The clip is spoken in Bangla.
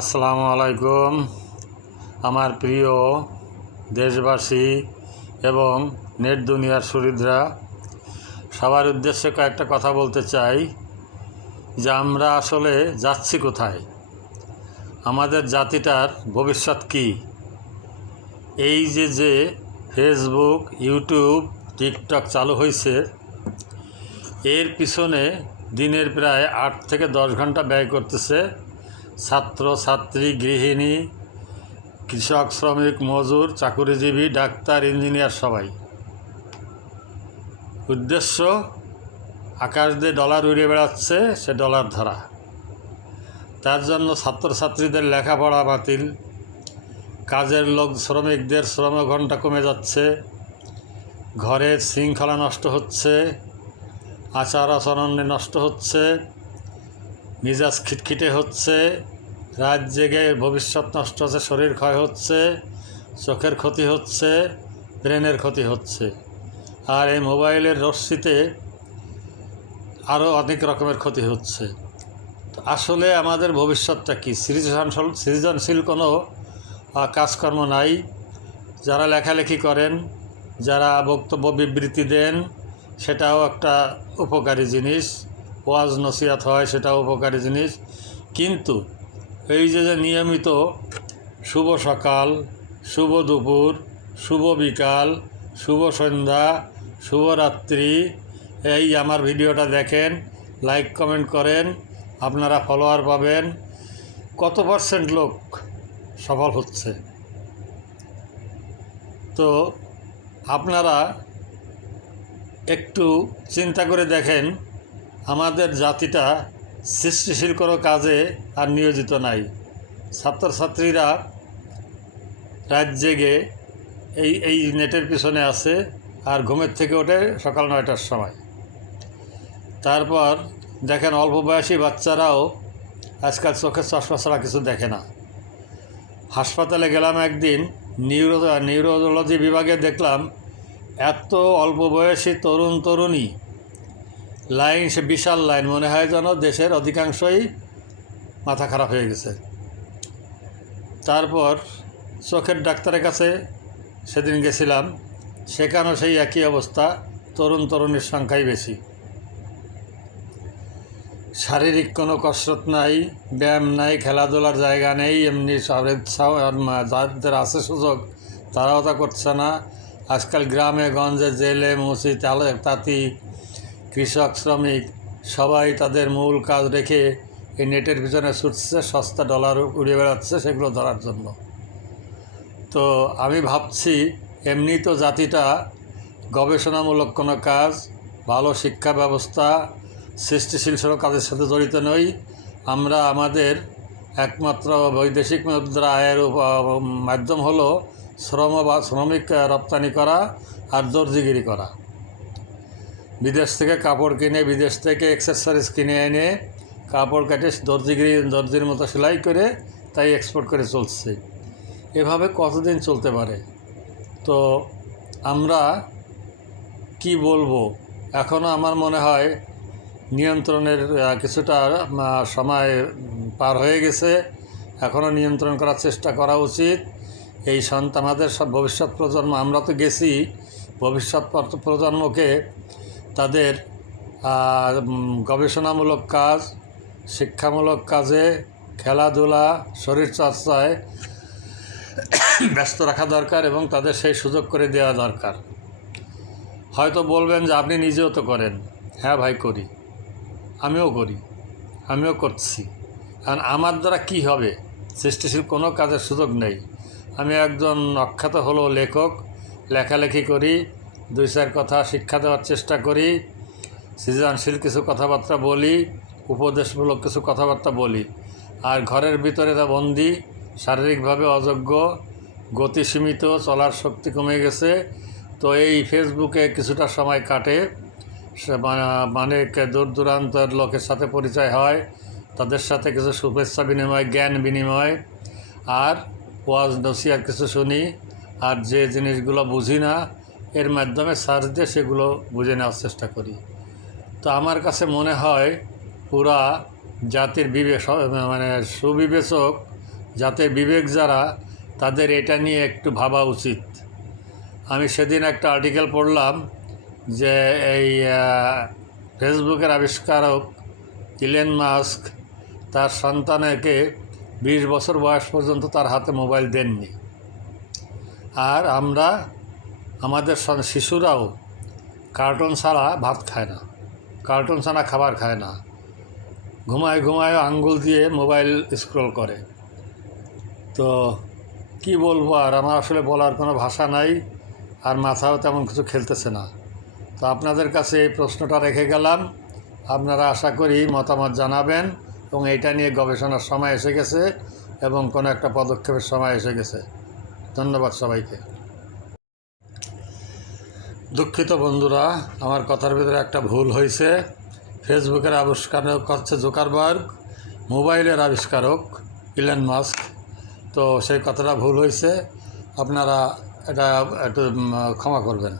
আসসালামু আলাইকুম। আমার প্রিয় দেশবাসী এবং নেট দুনিয়ার সুহৃদরা, সবার উদ্দেশ্যে কয়েকটা কথা বলতে চাই যে আমরা আসলে যাচ্ছি কোথায়? আমাদের জাতিটার ভবিষ্যৎ কী? এই যে যে ফেসবুক, ইউটিউব, টিকটক চালু হয়েছে, এর পিছনে দিনের প্রায় আট থেকে দশ ঘণ্টা ব্যয় করতেছে ছাত্র ছাত্রী গৃহিণী, কৃষক, শ্রমিক, মজুর, চাকুরিজীবী, ডাক্তার, ইঞ্জিনিয়ার সবাই। উদ্দেশ্য, আকাশ দিয়ে ডলার উড়ে বেড়াচ্ছে, সে ডলার ধরা। তার জন্য ছাত্রছাত্রীদের লেখাপড়া বাতিল। কাজের লোক, শ্রমিকদের শ্রম ঘণ্টা কমে যাচ্ছে। ঘরের শৃঙ্খলা নষ্ট হচ্ছে। আচার আচরণ নষ্ট হচ্ছে। মিজাজ খিটখিটে হচ্ছে, রাত জেগে ভবিষ্যৎ নষ্ট হচ্ছে শরীর ক্ষয় হচ্ছে, চোখের ক্ষতি হচ্ছে, ব্রেনের ক্ষতি হচ্ছে। আর এই মোবাইলের রশ্মিতে আরও অনেক রকমের ক্ষতি হচ্ছে। আসলে আমাদের ভবিষ্যৎটা কি? সৃজনশীল সৃজনশীল কোনো কাজকর্ম নাই। যারা লেখালেখি করেন, যারা বক্তব্য বিবৃতি দেন, সেটাও একটা উপকারী জিনিস। ওয়াজ নসিহাত হয়, সেটা উপকারী জিনিস। কিন্তু এই যে যে নিয়মিত শুভ সকাল, শুভ দুপুর, শুভ বিকাল, শুভ সন্ধ্যা শুভরাত্রি এই আমার ভিডিওটা দেখেন, লাইক কমেন্ট করেন, আপনারা ফলোয়ার পাবেন। কত পার্সেন্ট লোক সফল হচ্ছে? তো আপনারা একটু চিন্তা করে দেখেন আমাদের জাতিটা সৃষ্টিশীল কোনো কাজে আর নিয়োজিত নাই। ছাত্রছাত্রীরা রাত জেগে এই এই নেটের পিছনে আছে আর ঘুমের থেকে ওঠে সকাল নয়টার সময়। তারপর দেখেন অল্প বয়সী বাচ্চারাও আজকাল চোখের চশমা ছাড়া কিছু দেখে না। হাসপাতালে গেলাম একদিন, নিউরো, নিউরোলজি বিভাগে দেখলাম এত অল্প বয়সী তরুণ তরুণী লাইন, সে বিশাল লাইন, মনে হয় যেন দেশের অধিকাংশই মাথা খারাপ হয়ে গেছে। তারপর চোখের ডাক্তারের কাছে সেদিন গেছিলাম, সেখানেও সেই একই অবস্থা, তরুণ তরুণীর সংখ্যাই বেশি। শারীরিক কোনো কসরত নাই, ব্যায়াম নাই, খেলাধুলার জায়গা নেই, এমনি যাদের আছে সুযোগ, তারাও তা করছে না। আজকাল গ্রামে, গঞ্জে, জেলে মুসি তালে, তাঁতি কৃষক, শ্রমিক, সবাই তাদের মূল কাজ রেখে এই নেটের পিছনে ছুটছে, সস্তা ডলার উড়ে বেড়াচ্ছে, সেগুলো ধরার জন্য। তো আমি ভাবছি, এমনি তো জাতিটা গবেষণামূলক কোনো কাজ, ভালো শিক্ষা ব্যবস্থা, সৃষ্টিশীল সব কাজের সাথে জড়িত নই। আমরা আমাদের একমাত্র বৈদেশিক মুদ্রা আয়ের মাধ্যম হলো শ্রম বা শ্রমিক রপ্তানি করা আর দর্জিগিরি করা। বিদেশ থেকে কাপড় কিনে, বিদেশ থেকে এক্সেসরিজ কিনে এনে কাপড় কেটে দর্জিগিরি, দর্জির মতো সেলাই করে তাই এক্সপোর্ট করে চলছে। এভাবে কতদিন চলতে পারে? তো আমরা কি বলব? এখনও আমার মনে হয় নিয়ন্ত্রণের কিছুটা সময় পার হয়ে গেছে। এখনও নিয়ন্ত্রণ করার চেষ্টা করা উচিত। এই সন্তান আমাদের সব ভবিষ্যৎ প্রজন্ম, আমরা তো গেছি, ভবিষ্যৎ প্রজন্মকে তাদের গবেষণামূলক কাজ, শিক্ষামূলক কাজে খেলাধুলা শরীরচর্চায় ব্যস্ত রাখা দরকার এবং তাদের সেই সুযোগ করে দেওয়া দরকার। হয়তো বলবেন যে, আপনি নিজেও তো করেন। হ্যাঁ ভাই, করি। আমিও করি। আমিও করছি। কারণ আমার দ্বারা কি হবে? সৃষ্টিশীল কোনো কাজের সুযোগ নেই। আমি একজন অখ্যাত হলো লেখক, লেখালেখি করি দুই চার কথা শিক্ষা দেওয়ার চেষ্টা করি, সৃজনশীল কিছু কথাবার্তা বলি, উপদেশমূলক কিছু কথাবার্তা বলি। আর ঘরের ভিতরে তা বন্দি, শারীরিকভাবে অযোগ্য, গতি সীমিত, চলার শক্তি কমে গেছে, তো এই ফেসবুকে কিছুটা সময় কাটে। মানে- মানে দূর দূরান্তের লোকের সাথে পরিচয় হয়, তাদের সাথে কিছু শুভেচ্ছা বিনিময়, জ্ঞান বিনিময়। আর ওয়াজ নসিয়ার কিছু শুনি, আর যে জিনিসগুলো বুঝি না এর মাধ্যমে সার্চ দিয়ে সেগুলো বুঝে নেওয়ার চেষ্টা করি। তো আমার কাছে মনে হয় পুরা জাতির বিবেক মানে সুবিবেচক যাতে বিবেক যারা, তাদের এটা নিয়ে একটু ভাবা উচিত। আমি সেদিন একটা আর্টিকেল পড়লাম যে এই ফেসবুকের আবিষ্কারক ইলেন মাস্ক তার সন্তানকে বিশ বছর বয়স পর্যন্ত তার হাতে মোবাইল দেননি। আর আমরা আমাদের শিশুরাও কার্টুন ছাড়া ভাত খায় না। কার্টুন ছাড়া খাবার খায় না। ঘুমায় ঘুমায় আঙ্গুল দিয়ে মোবাইল স্ক্রল করে। তো কি বলব আর? আমার আসলে বলার কোনো ভাষা নাই আর মাথাও তেমন কিছু খেলতেছে না। তো আপনাদের কাছে এই প্রশ্নটা রেখে গেলাম। আপনারা আশা করি মতামত জানাবেন এবং এইটা নিয়ে গবেষণার সময় এসে গেছে এবং কোনো একটা পদক্ষেপের সময় এসে গেছে। ধন্যবাদ সবাইকে। দুঃখিত বন্ধুরা, আমার কথার ভিতরে একটা ভুল হয়েছে। ফেসবুকের আবিষ্কার করছে জোকারবার্গ, মোবাইলের আবিষ্কারক ইলেন মাস্ক। তো সেই কথাটা ভুল হয়েছে। আপনারা এটা একটু ক্ষমা করবেন।